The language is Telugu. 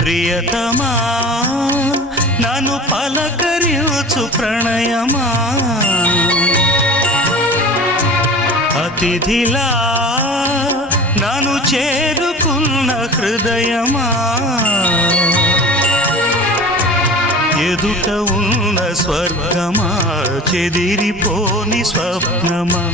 ప్రియతమా నన్ను పలకరిచు ప్రణయమా. అతిథిలా నన్ను చేరుకున్న హృదయమా. ఎదుట ఉన్న స్వర్గమా చెదిరిపోని స్వప్నమా.